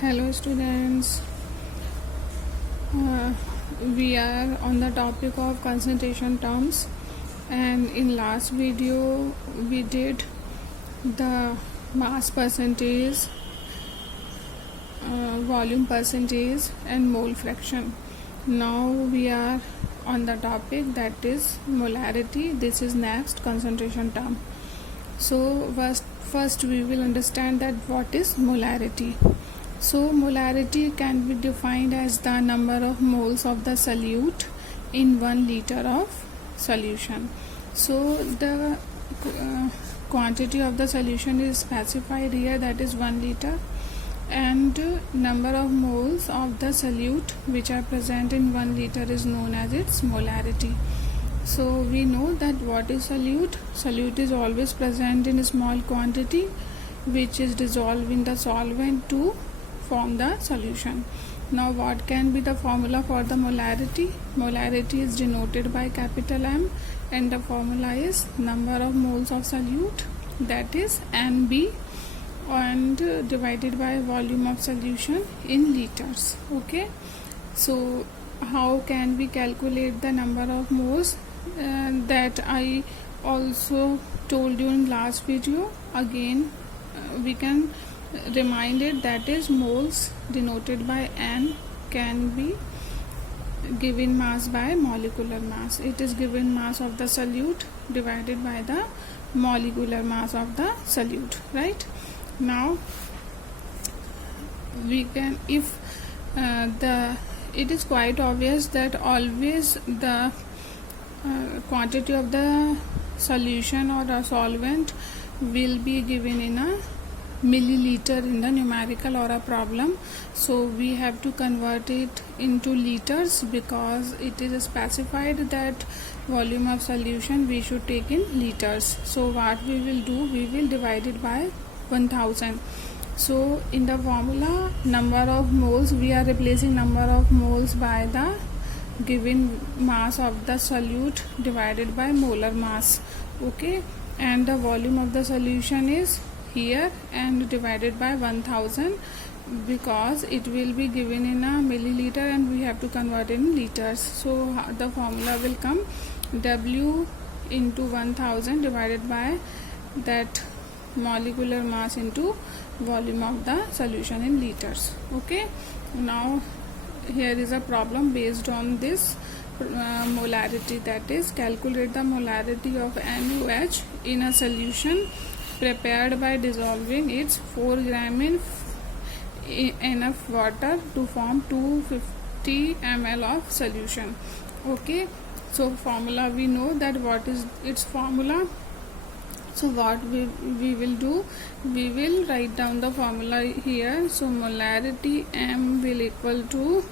Hello students, we are on the topic of concentration terms, and in last video we did the mass percentage, volume percentage and mole fraction. Now we are on the topic that is molarity. This is next concentration term. So first we will understand that what is molarity. So molarity can be defined as the number of moles of the solute in 1 liter of solution. So the quantity of the solution is specified here, that is 1 liter, and number of moles of the solute which are present in 1 liter is known as its molarity. So we know that what is solute. Solute is always present in a small quantity which is dissolved in the solvent to form the solution. Now what can be the formula for the molarity? Molarity is denoted by capital M, and the formula is number of moles of solute, that is NB, and divided by volume of solution in liters. Okay, so how can we calculate the number of moles? That I also told you in last video. Again we can remind it, that is moles denoted by N can be given mass by molecular mass. It is given mass of the solute divided by the molecular mass of the solute, right? Now we can, if it is quite obvious that always the quantity of the solution or a solvent will be given in a milliliter in the numerical or a problem. So we have to convert it into liters because it is specified that volume of solution we should take in liters. So what we will do, we will divide it by 1000. So in the formula, number of moles, we are replacing number of moles by the given mass of the solute divided by molar mass. Okay, and the volume of the solution is here and divided by 1000 because it will be given in a milliliter and we have to convert in liters. So the formula will come W into 1000 divided by that molecular mass into volume of the solution in liters. Okay, now here is a problem based on this molarity, that is calculate the molarity of NaOH in a solution prepared by dissolving its 4 gram in enough water to form 250 ml of solution. Okay, so formula we know that what is its formula. So what we will do, we will write down the formula here. So molarity M will equal to,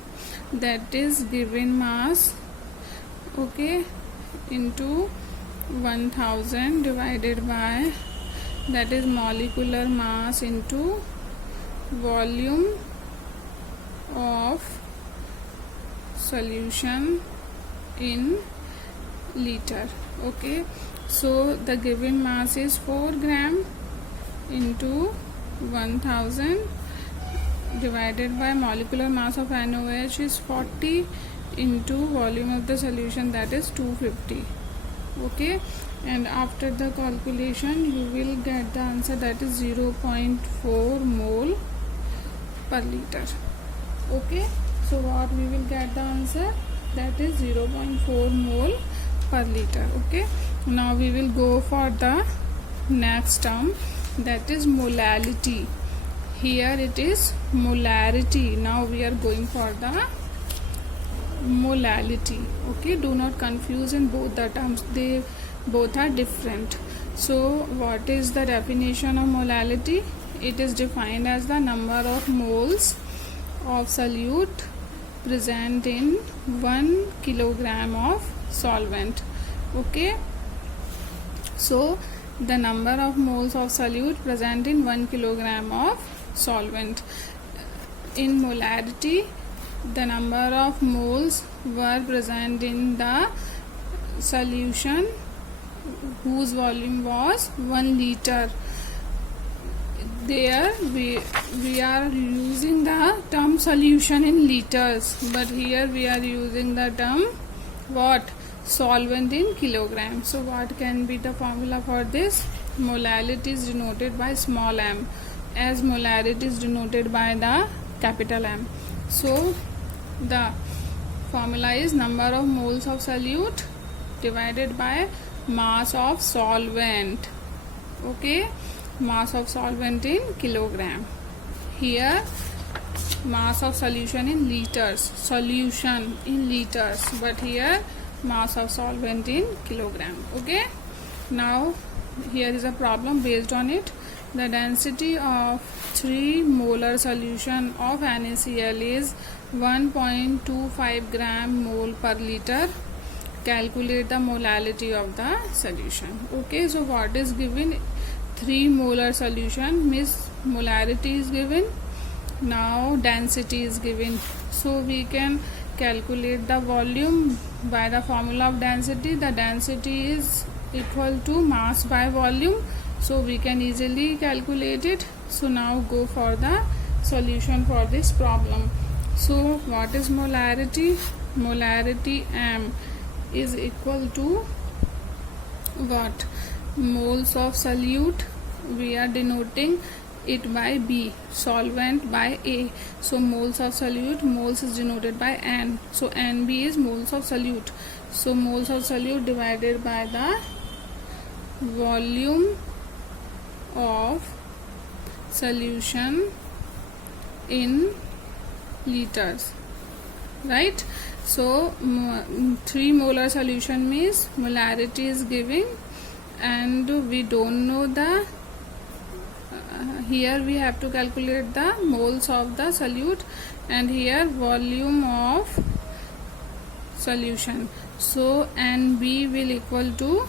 that is given mass, okay, into 1000 divided by, that is molecular mass into volume of solution in liter. Okay, so the given mass is 4 gram into 1000 divided by molecular mass of NaOH is 40 into volume of the solution, that is 250. Okay, and after the calculation you will get the answer, that is 0.4 mole per liter. Okay, so what we will get the answer, that is 0.4 mole per liter. Okay, now we will go for the next term, that is molality. Here it is molarity. Now we are going for the molality. Okay, do not confuse in both the terms, they both are different. So what is the definition of molality? It is defined as the number of moles of solute present in 1 kilogram of solvent. Okay, so the number of moles of solute present in 1 kilogram of solvent. In molarity, the number of moles were present in the solution whose volume was 1 liter. there we are using the term solution in liters, but here we are using the term what? Solvent in kilogram. So what can be the formula for this? Molality is denoted by small m, as molarity is denoted by the capital M. So the formula is number of moles of solute divided by mass of solvent. Okay, mass of solvent in kilogram. Here mass of solution in liters, solution in liters, but here mass of solvent in kilogram. Okay, now here is a problem based on it. The density of 3 molar solution of NaCl is 1.25 gram mole per liter. Calculate the molality of the solution. Okay, so what is given? 3 molar solution means molarity is given. Now density is given. So we can calculate the volume by the formula of density. The density is equal to mass by volume. So we can easily calculate it. So now go for the solution for this problem. So what is molarity? Molarity M is equal to what? Moles of solute. We are denoting it by B, solvent by A. So moles of solute, moles is denoted by N. So NB is moles of solute. So moles of solute divided by the volume of solution in liters, right? So 3 molar solution means molarity is given, and we don't know the here we have to calculate the moles of the solute, and here volume of solution. So NB will equal to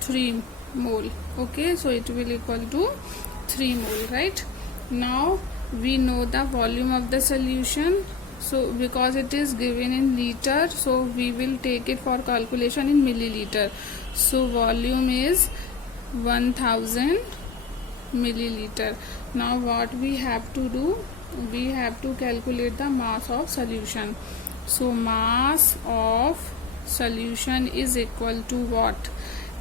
3 mole. Okay, so it will equal to 3 mole, right? Now we know the volume of the solution. So because it is given in liter, so we will take it for calculation in milliliter. So volume is 1000 milliliter. Now what we have to do? We have to calculate the mass of solution. So mass of solution is equal to what?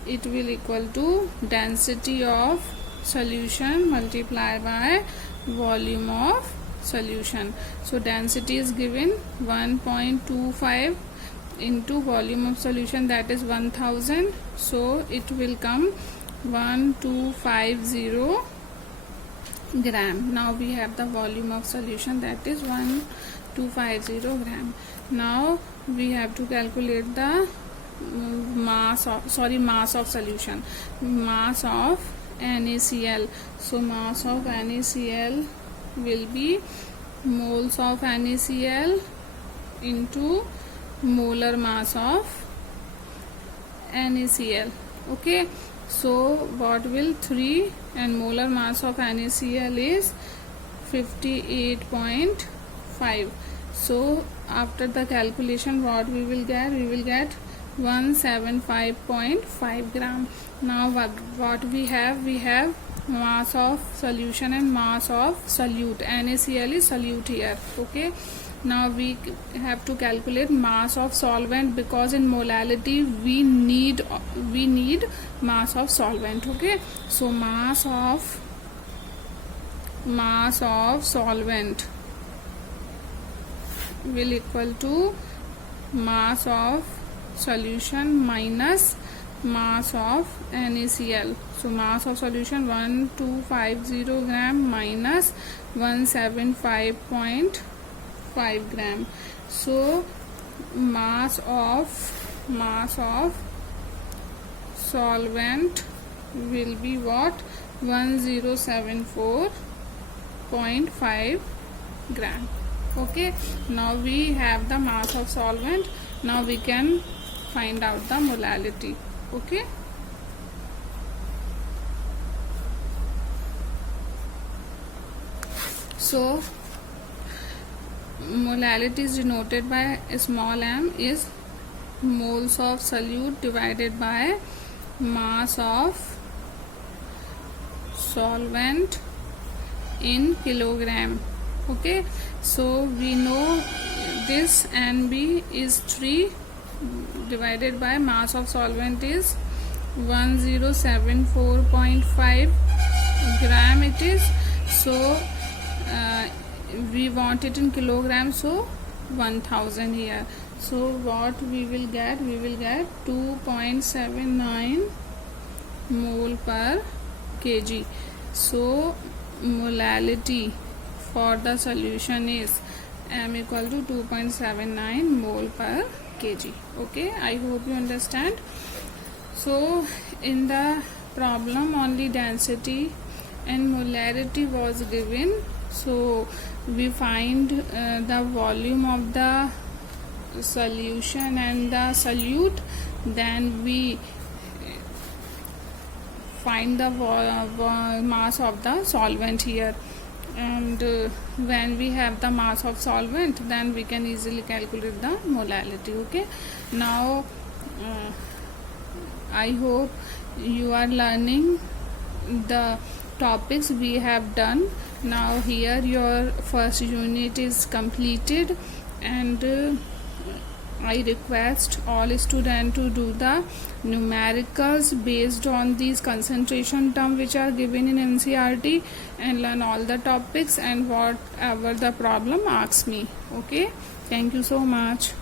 It will equal to density of solution multiplied by volume of solution. So density is given 1.25 into volume of solution, that is 1000. So it will come 1250 gram. Now we have the volume of solution, that is 1250 gram. Now we have to calculate the mass of solution, mass of NaCl. So mass of NaCl will be moles of NaCl into molar mass of NaCl. Okay, so what will 3 and molar mass of NaCl is 58.5. So after the calculation what we will get? We will get 175.5 gram. Now what we have? We have mass of solution and mass of solute. NaCl is solute here. Okay, now we have to calculate mass of solvent, because in molality we need mass of solvent. Okay, so mass of solvent will equal to mass of solution minus mass of NaCl. So mass of solution 1250 gram minus 175.5 gram. So mass of solvent will be what? 1074.5 gram. Okay, now we have the mass of solvent. Now we can find out the molality. Okay, so molality is denoted by small m, is moles of solute divided by mass of solvent in kilogram. Okay, so we know this NB is 3 divided by mass of solvent is 1074.5 gram it is. So we want it in kilogram, so 1000 here. So what we will get 2.79 mole per kg. So molality for the solution is m equal to 2.79 mole per kg. Okay, I hope you understand. So in the problem only density and molarity was given, so we find the volume of the solution and the solute, then we find the mass of the solvent here, and when we have the mass of solvent, then we can easily calculate the molality. Okay, now I hope you are learning the topics we have done. Now here your first unit is completed, and I request all students to do the numericals based on these concentration terms which are given in NCERT, and learn all the topics and whatever the problem asks me. Okay, thank you so much.